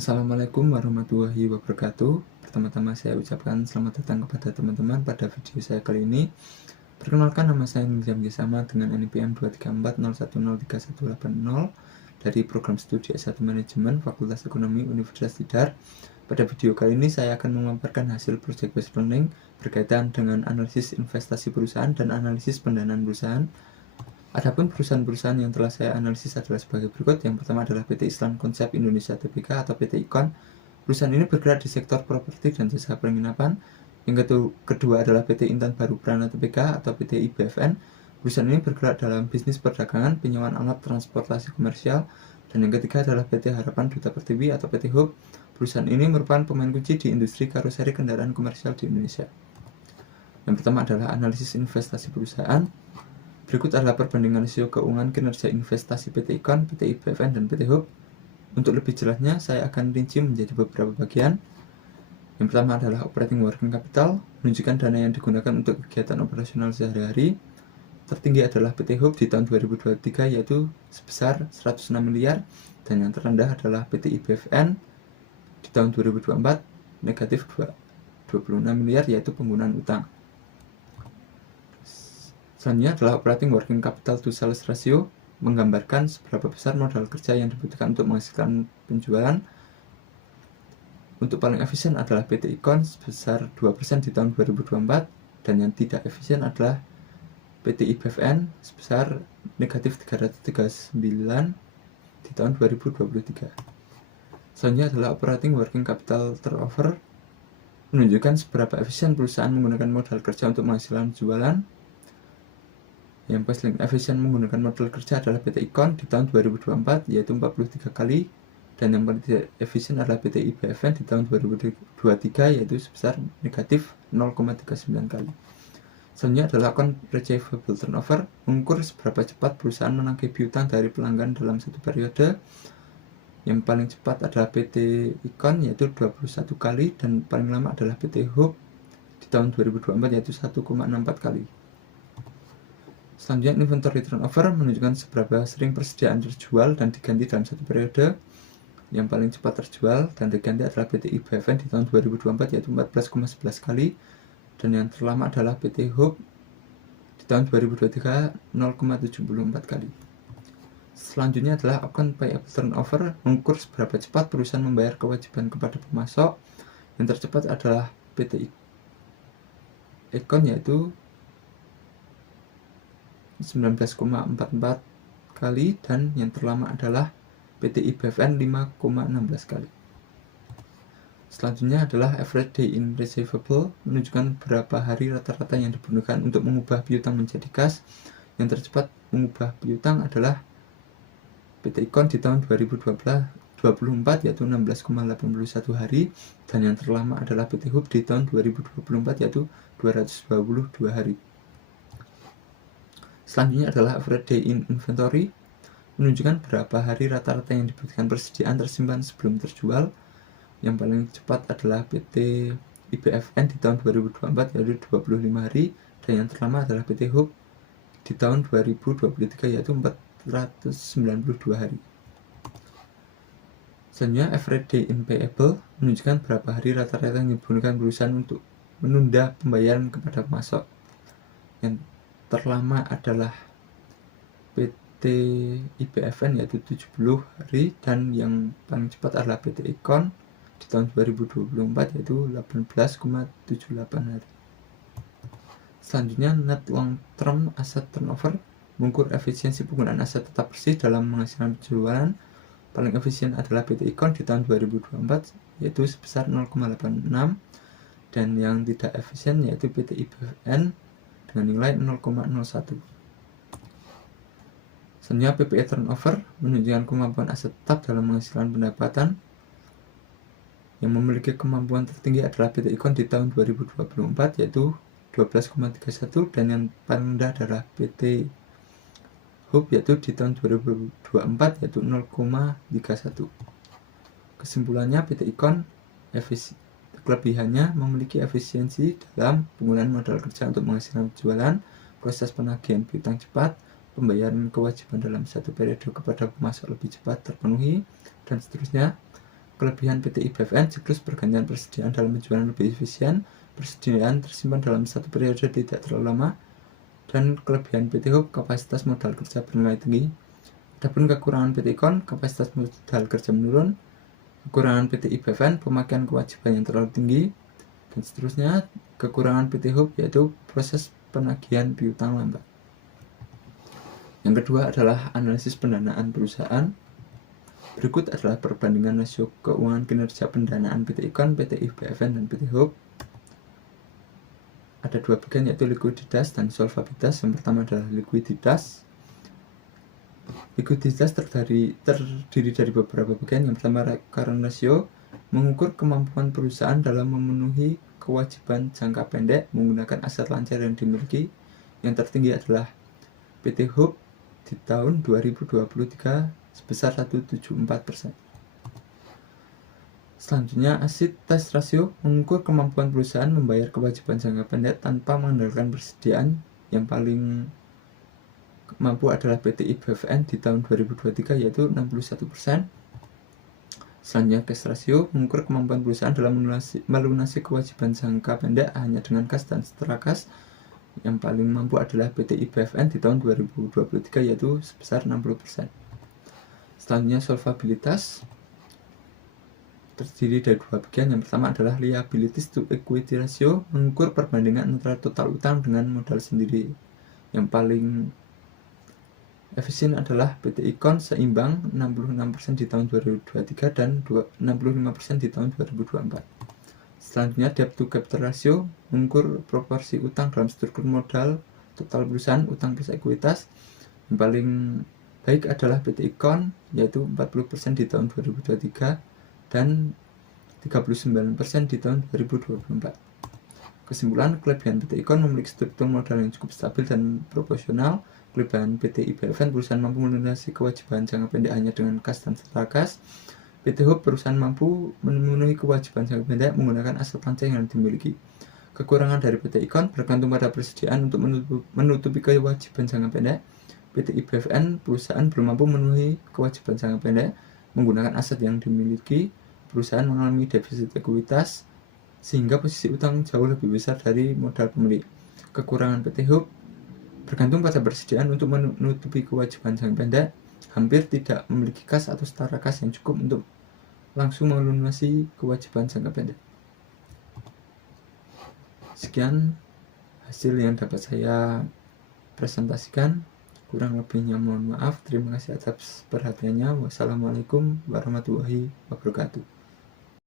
Assalamualaikum warahmatullahi wabarakatuh. Pertama-tama saya ucapkan selamat datang kepada teman-teman pada video saya kali ini. Perkenalkan, nama saya Nizam Gisama dengan NIM 23401031180 dari program studi S1 Manajemen Fakultas Ekonomi Universitas Tidar. Pada video kali ini saya akan memaparkan hasil project based learning berkaitan dengan analisis investasi perusahaan dan analisis pendanaan perusahaan. Adapun perusahaan-perusahaan yang telah saya analisis adalah sebagai berikut. Yang pertama adalah PT Islam Konsep Indonesia Tbk atau PT IKON. Perusahaan ini bergerak di sektor properti dan jasa penginapan. Yang kedua adalah PT Intan Baru Prana Tbk atau PT IBFN. Perusahaan ini bergerak dalam bisnis perdagangan, penyewaan alat transportasi komersial. Dan yang ketiga adalah PT Harapan Duta Pertiwi atau PT Hub. Perusahaan ini merupakan pemain kunci di industri karoseri kendaraan komersial di Indonesia. Yang pertama adalah analisis investasi perusahaan. Berikut adalah perbandingan rasio keuangan kinerja investasi PT IKON, PT IBFN, dan PT Hub. Untuk lebih jelasnya, saya akan rinci menjadi beberapa bagian. Yang pertama adalah operating working capital, menunjukkan dana yang digunakan untuk kegiatan operasional sehari-hari. Tertinggi adalah PT Hub di tahun 2023 yaitu sebesar 106 miliar, dan yang terendah adalah PT IBFN di tahun 2024 negatif 26 miliar yaitu penggunaan utang. Selanjutnya adalah operating working capital to sales ratio, menggambarkan seberapa besar modal kerja yang dibutuhkan untuk menghasilkan penjualan. Untuk paling efisien adalah PT IKON sebesar 2% di tahun 2024, dan yang tidak efisien adalah PT IBFN sebesar negatif 339 di tahun 2023. Selanjutnya adalah operating working capital turnover, menunjukkan seberapa efisien perusahaan menggunakan modal kerja untuk menghasilkan penjualan. Yang paling efisien menggunakan modal kerja adalah PT IKON di tahun 2024 yaitu 43 kali, dan yang paling tidak efisien adalah PT IBFN di tahun 2023 yaitu sebesar negatif 0,39 kali. Selanjutnya adalah account receivable turnover, mengukur seberapa cepat perusahaan menagih piutang dari pelanggan dalam satu periode. Yang paling cepat adalah PT IKON yaitu 21 kali, dan paling lama adalah PT Hub di tahun 2024 yaitu 1,64 kali. Selanjutnya inventory turnover, menunjukkan seberapa sering persediaan terjual dan diganti dalam satu periode. Yang paling cepat terjual dan diganti adalah PT IBFN di tahun 2024 yaitu 14,11 kali, dan yang terlama adalah PT Hub di tahun 2023 0,74 kali. Selanjutnya adalah account payable turnover, mengukur seberapa cepat perusahaan membayar kewajiban kepada pemasok. Yang tercepat adalah PT IKON yaitu 19,44 kali, dan yang terlama adalah PT IBFN 5,16 kali. Selanjutnya adalah average day in receivable, menunjukkan berapa hari rata-rata yang dibutuhkan untuk mengubah piutang menjadi kas. Yang tercepat mengubah piutang adalah PT IKON di tahun 2024 yaitu 16,81 hari, dan yang terlama adalah PT Hub di tahun 2024 yaitu 222 hari. Selanjutnya adalah average day in inventory, menunjukkan berapa hari rata-rata yang dibutuhkan persediaan tersimpan sebelum terjual. Yang paling cepat adalah PT IBFN di tahun 2024 yaitu 25 hari, dan yang terlama adalah PT Hub di tahun 2023 yaitu 492 hari. Selanjutnya average day in payable, menunjukkan berapa hari rata-rata yang dibutuhkan perusahaan untuk menunda pembayaran kepada pemasok. Yang terlama adalah PT IBFN yaitu 70 hari, dan yang paling cepat adalah PT IKON di tahun 2024 yaitu 18,78 hari. Selanjutnya net long term asset turnover, mengukur efisiensi penggunaan aset tetap bersih dalam menghasilkan penjualan. Paling efisien adalah PT IKON di tahun 2024 yaitu sebesar 0,86, dan yang tidak efisien yaitu PT IBFN dengan nilai 0,01. Selanjutnya PPE turnover, menunjukkan kemampuan aset tetap dalam menghasilkan pendapatan. Yang memiliki kemampuan tertinggi adalah PT IKON di tahun 2024 yaitu 12,31, dan yang paling rendah adalah PT Hub yaitu di tahun 2024 yaitu 0,31. Kesimpulannya, PT IKON kelebihannya memiliki efisiensi dalam penggunaan modal kerja untuk menghasilkan penjualan, proses penagihan piutang cepat, pembayaran kewajiban dalam satu periode kepada pemasok lebih cepat terpenuhi, dan seterusnya. Kelebihan PT IBFN, siklus pergantian persediaan dalam penjualan lebih efisien, persediaan tersimpan dalam satu periode tidak terlalu lama, dan kelebihan PT Hub, kapasitas modal kerja bernilai tinggi. Adapun kekurangan PT Ikon, kapasitas modal kerja menurun. Kekurangan PT IBFN, pemakaian kewajiban yang terlalu tinggi, dan seterusnya. Kekurangan PT Hub yaitu proses penagihan piutang lambat. Yang kedua adalah analisis pendanaan perusahaan. Berikut adalah perbandingan rasio keuangan kinerja pendanaan PT Ikon, PT IBFN, dan PT Hub. Ada dua bagian yaitu likuiditas dan solvabilitas. Yang pertama adalah likuiditas. Likuiditas terdiri dari beberapa bagian. Yang pertama, current ratio, mengukur kemampuan perusahaan dalam memenuhi kewajiban jangka pendek menggunakan aset lancar yang dimiliki. Yang tertinggi adalah PT Hub di tahun 2023 sebesar 174%. Selanjutnya, asset test ratio, mengukur kemampuan perusahaan membayar kewajiban jangka pendek tanpa mengandalkan persediaan. Yang paling mampu adalah PT IBFN di tahun 2023 yaitu 61%. Selanjutnya, cash ratio, mengukur kemampuan perusahaan dalam melunasi kewajiban jangka pendek hanya dengan kas dan setelah kas. Yang paling mampu adalah PT IBFN di tahun 2023 yaitu sebesar 60%. Selanjutnya, solvabilitas terdiri dari dua bagian. Yang pertama adalah liabilities to equity ratio, mengukur perbandingan antara total utang dengan modal sendiri. Yang paling efisien adalah PT Ikon, seimbang 66% di tahun 2023 dan 65% di tahun 2024. Selanjutnya, debt to capital ratio, mengukur proporsi utang dalam struktur modal total perusahaan, utang plus ekuitas. Yang paling baik adalah PT Ikon, yaitu 40% di tahun 2023 dan 39% di tahun 2024. Kesimpulan, kelebihan PT Ikon memiliki struktur modal yang cukup stabil dan proporsional. Kelebihan PT IBFN, perusahaan mampu melunasi kewajiban jangka pendek hanya dengan kas dan setelah kas. PT Hub, perusahaan mampu memenuhi kewajiban jangka pendek menggunakan aset lancar yang dimiliki. Kekurangan dari PT Ikon bergantung pada persediaan untuk menutupi kewajiban jangka pendek. PT IBFN, perusahaan belum mampu memenuhi kewajiban jangka pendek menggunakan aset yang dimiliki. Perusahaan mengalami defisit ekuitas sehingga posisi utang jauh lebih besar dari modal pemilik. Kekurangan PT Hub bergantung pada persediaan untuk menutupi kewajiban jangka pendek, hampir tidak memiliki kas atau setara kas yang cukup untuk langsung melunasi kewajiban jangka pendek. Sekian hasil yang dapat saya presentasikan. Kurang lebihnya mohon maaf. Terima kasih atas perhatiannya. Wassalamualaikum warahmatullahi wabarakatuh.